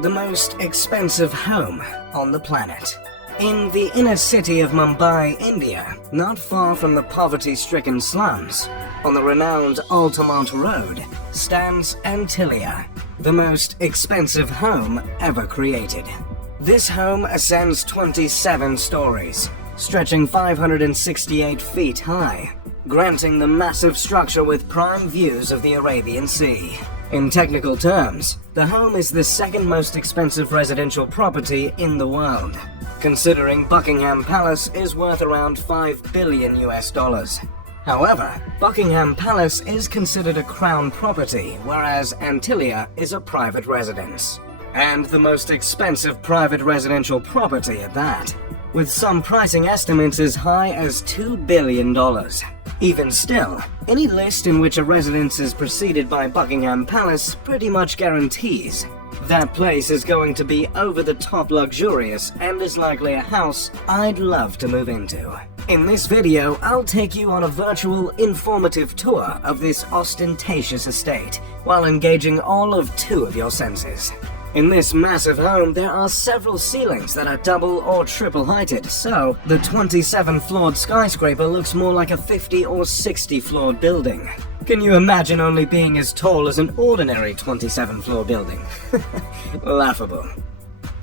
the most expensive home on the planet. In the inner city of Mumbai, India, not far from the poverty-stricken slums, on the renowned Altamont Road, stands Antilia, the most expensive home ever created. This home ascends 27 stories, stretching 568 feet high, granting the massive structure with prime views of the Arabian Sea. In technical terms, the home is the second most expensive residential property in the world, considering Buckingham Palace is worth around $5 billion US. However, Buckingham Palace is considered a crown property, whereas Antilia is a private residence. And the most expensive private residential property at that, with some pricing estimates as high as $2 billion. Even still, any list in which a residence is preceded by Buckingham Palace pretty much guarantees that place is going to be over-the-top luxurious and is likely a house I'd love to move into. In this video, I'll take you on a virtual, informative tour of this ostentatious estate, while engaging all of 2 of your senses. In this massive home, there are several ceilings that are double or triple heighted, so the 27-floored skyscraper looks more like a 50 or 60-floored building. Can you imagine only being as tall as an ordinary 27-floor building? Laughable.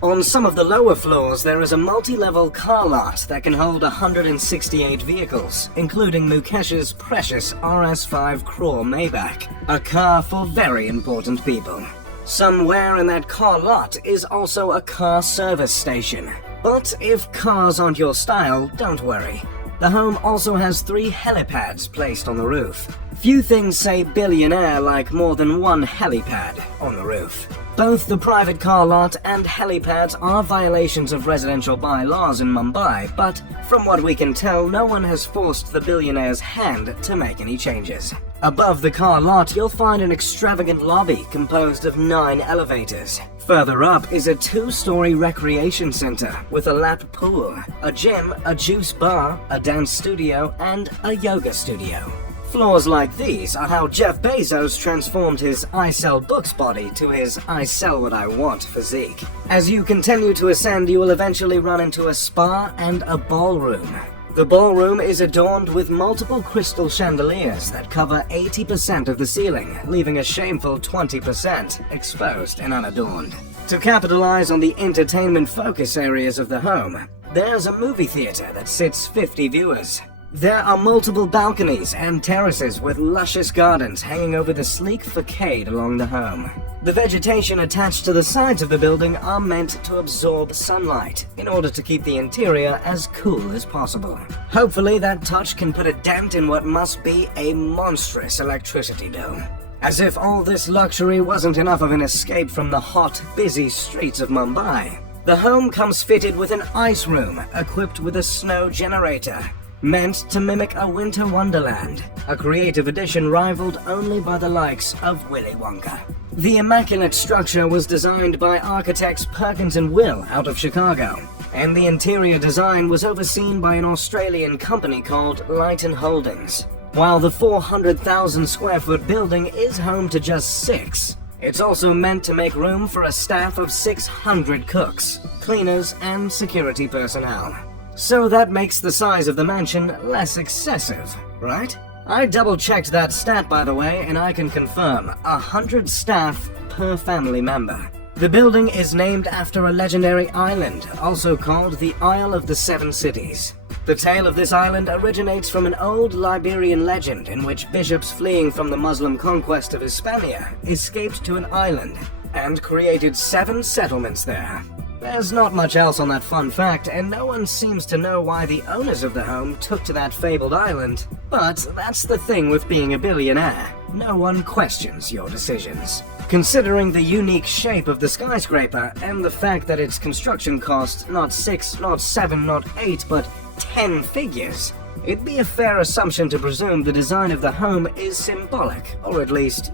On some of the lower floors, there is a multi-level car lot that can hold 168 vehicles, including Mukesh's precious RS5 Crore Maybach, a car for very important people. Somewhere in that car lot is also a car service station. But if cars aren't your style, don't worry. The home also has 3 helipads placed on the roof. Few things say billionaire like more than one helipad on the roof. Both the private car lot and helipads are violations of residential bylaws in Mumbai, but from what we can tell, no one has forced the billionaire's hand to make any changes. Above the car lot, you'll find an extravagant lobby composed of 9 elevators. Further up is a 2-story recreation center with a lap pool, a gym, a juice bar, a dance studio, and a yoga studio. Floors like these are how Jeff Bezos transformed his I sell books body to his I sell what I want physique. As you continue to ascend, you will eventually run into a spa and a ballroom. The ballroom is adorned with multiple crystal chandeliers that cover 80% of the ceiling, leaving a shameful 20% exposed and unadorned. To capitalize on the entertainment focus areas of the home, there's a movie theater that sits 50 viewers. There are multiple balconies and terraces with luscious gardens hanging over the sleek facade along the home. The vegetation attached to the sides of the building are meant to absorb sunlight in order to keep the interior as cool as possible. Hopefully that touch can put a dent in what must be a monstrous electricity bill. As if all this luxury wasn't enough of an escape from the hot, busy streets of Mumbai, the home comes fitted with an ice room equipped with a snow generator, meant to mimic a winter wonderland, a creative addition rivaled only by the likes of Willy Wonka. The immaculate structure was designed by architects Perkins & Will out of Chicago, and the interior design was overseen by an Australian company called Lighton Holdings. While the 400,000 square foot building is home to just 6, it's also meant to make room for a staff of 600 cooks, cleaners, and security personnel. So that makes the size of the mansion less excessive, right? I double-checked that stat, by the way, and I can confirm 100 staff per family member. The building is named after a legendary island, also called the Isle of the Seven Cities. The tale of this island originates from an old Liberian legend in which bishops fleeing from the Muslim conquest of Hispania escaped to an island and created 7 settlements there. There's not much else on that fun fact, and no one seems to know why the owners of the home took to that fabled island. But that's the thing with being a billionaire. No one questions your decisions. Considering the unique shape of the skyscraper and the fact that its construction cost not 6, not 7, not 8, but 10 figures, it'd be a fair assumption to presume the design of the home is symbolic, or at least,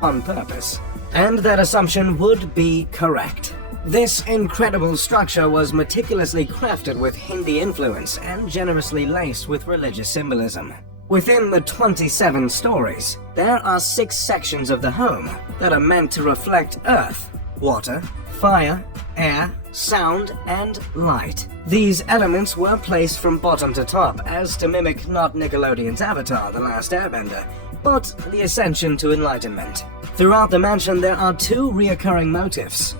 on purpose. And that assumption would be correct. This incredible structure was meticulously crafted with Hindi influence and generously laced with religious symbolism. Within the 27 stories, there are 6 sections of the home that are meant to reflect Earth, water, fire, air, sound, and light. These elements were placed from bottom to top as to mimic not Nickelodeon's Avatar: The Last Airbender, but the ascension to enlightenment. Throughout the mansion there are two reoccurring motifs: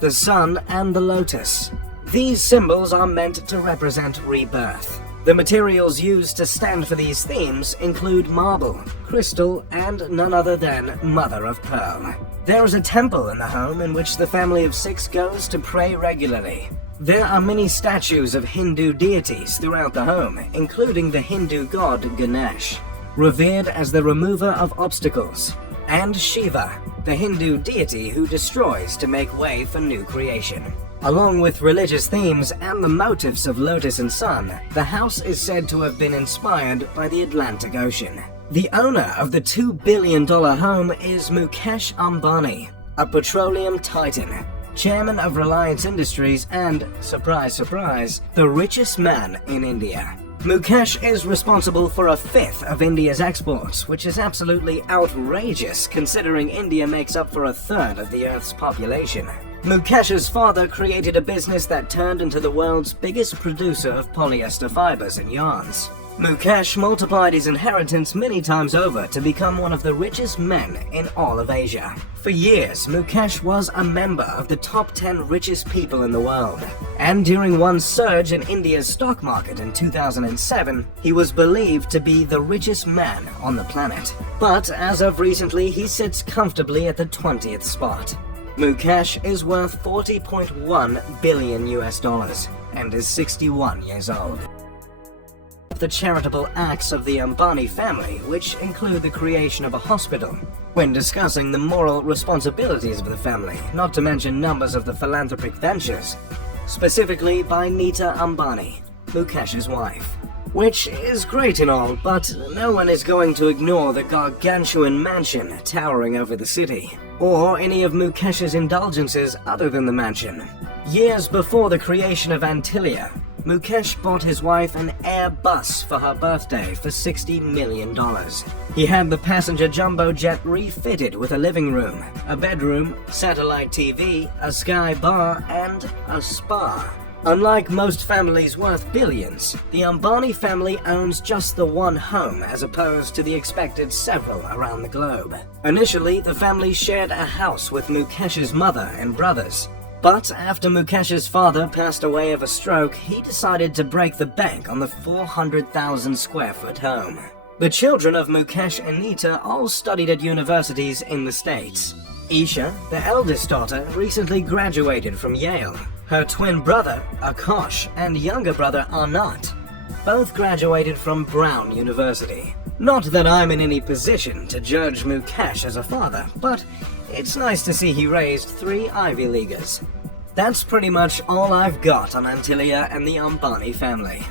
the sun and the lotus. These symbols are meant to represent rebirth. The materials used to stand for these themes include marble, crystal, and none other than mother of pearl. There is a temple in the home in which the family of 6 goes to pray regularly. There are many statues of Hindu deities throughout the home, including the Hindu god Ganesh, revered as the remover of obstacles, and Shiva, the Hindu deity who destroys to make way for new creation. Along with religious themes and the motifs of lotus and sun, the house is said to have been inspired by the Atlantic Ocean. The owner of the $2 billion home is Mukesh Ambani, a petroleum titan, chairman of Reliance Industries and, surprise surprise, the richest man in India. Mukesh is responsible for 1/5 of India's exports, which is absolutely outrageous considering India makes up for 1/3 of the Earth's population. Mukesh's father created a business that turned into the world's biggest producer of polyester fibers and yarns. Mukesh multiplied his inheritance many times over to become one of the richest men in all of Asia. For years, Mukesh was a member of the top 10 richest people in the world. And during one surge in India's stock market in 2007, he was believed to be the richest man on the planet. But as of recently, he sits comfortably at the 20th spot. Mukesh is worth $40.1 billion and is 61 years old. The charitable acts of the Ambani family, which include the creation of a hospital, when discussing the moral responsibilities of the family, not to mention numbers of the philanthropic ventures, specifically by Nita Ambani, Mukesh's wife. Which is great and all, but no one is going to ignore the gargantuan mansion towering over the city, or any of Mukesh's indulgences other than the mansion. Years before the creation of Antilia, Mukesh bought his wife an Airbus for her birthday for $60 million. He had the passenger jumbo jet refitted with a living room, a bedroom, satellite TV, a sky bar, and a spa. Unlike most families worth billions, the Ambani family owns just the one home as opposed to the expected several around the globe. Initially, the family shared a house with Mukesh's mother and brothers. But after Mukesh's father passed away of a stroke, he decided to break the bank on the 400,000 square foot home. The children of Mukesh and Nita all studied at universities in the States. Isha, the eldest daughter, recently graduated from Yale. Her twin brother, Akash, and younger brother, Anant, both graduated from Brown University. Not that I'm in any position to judge Mukesh as a father, but it's nice to see he raised 3 Ivy Leaguers. That's pretty much all I've got on Antilia and the Ambani family.